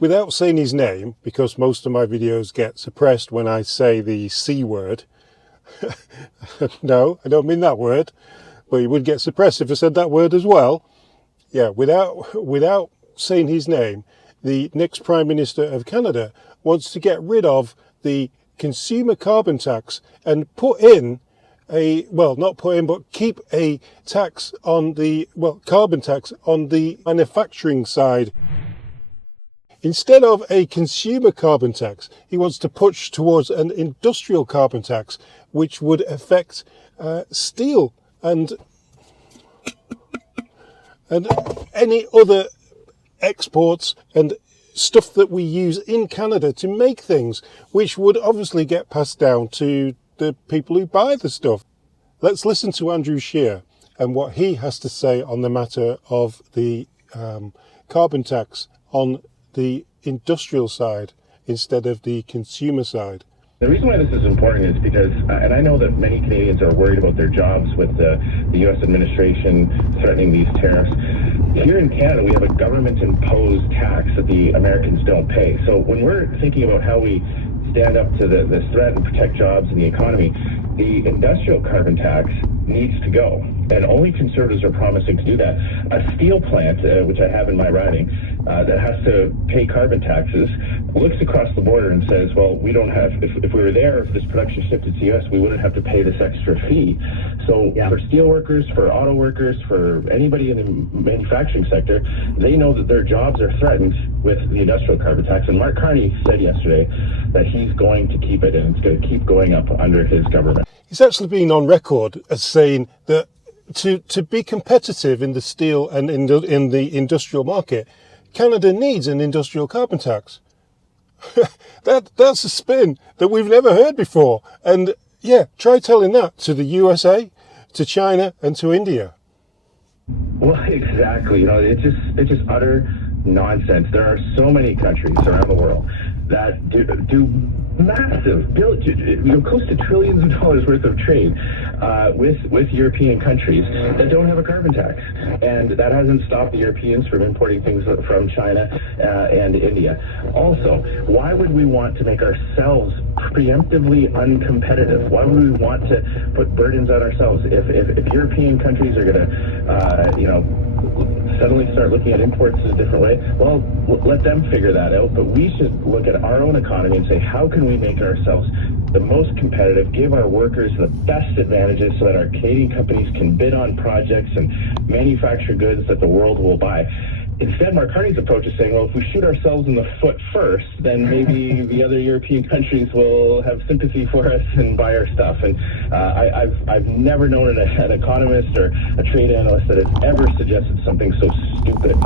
without saying his name, because most of my videos get suppressed when I say the C word. No, I don't mean that word, but it would get suppressed if I said that word as well. Yeah, without saying his name, the next Prime Minister of Canada wants to get rid of the consumer carbon tax and put in a, well, not put in, but keep a tax on the, well, carbon tax on the manufacturing side. Instead of a consumer carbon tax, he wants to push towards an industrial carbon tax, which would affect steel and any other exports and stuff that we use in Canada to make things, which would obviously get passed down to the people who buy the stuff. Let's listen to Andrew Scheer and what he has to say on the matter of the carbon tax on the industrial side instead of the consumer side. The reason why this is important is because, and I know that many Canadians are worried about their jobs with the U.S. administration threatening these tariffs. Here in Canada, we have a government-imposed tax that the Americans don't pay. So when we're thinking about how we stand up to this threat and protect jobs and the economy, the industrial carbon tax needs to go, and only Conservatives are promising to do that. A steel plant, which I have in my riding, that has to pay carbon taxes, looks across the border and says, well, we don't have, if we were there, if this production shifted to the U.S., we wouldn't have to pay this extra fee. So for steel workers, for auto workers, for anybody in the manufacturing sector, they know that their jobs are threatened with the industrial carbon tax. And Mark Carney said yesterday that he's going to keep it, and it's going to keep going up under his government. He's actually been on record as saying that to be competitive in the steel and in the industrial market, Canada needs an industrial carbon tax. That's a spin that we've never heard before. And yeah, try telling that to the USA, to China, and to India. Well, exactly. You know, it's just utter nonsense. There are so many countries around the world that do massive, close to trillions of dollars worth of trade with European countries that don't have a carbon tax, and that hasn't stopped the Europeans from importing things from China and India. Also, why would we want to make ourselves preemptively uncompetitive? Why would we want to put burdens on ourselves if European countries are going to, suddenly start looking at imports in a different way? Well, let them figure that out, but we should look at our own economy and say, how can we make ourselves the most competitive, give our workers the best advantages so that our Canadian companies can bid on projects and manufacture goods that the world will buy. Instead, Mark Carney's approach is saying, well, if we shoot ourselves in the foot first, then maybe the other European countries will have sympathy for us and buy our stuff. And I've never known an economist or a trade analyst that has ever suggested something so stupid.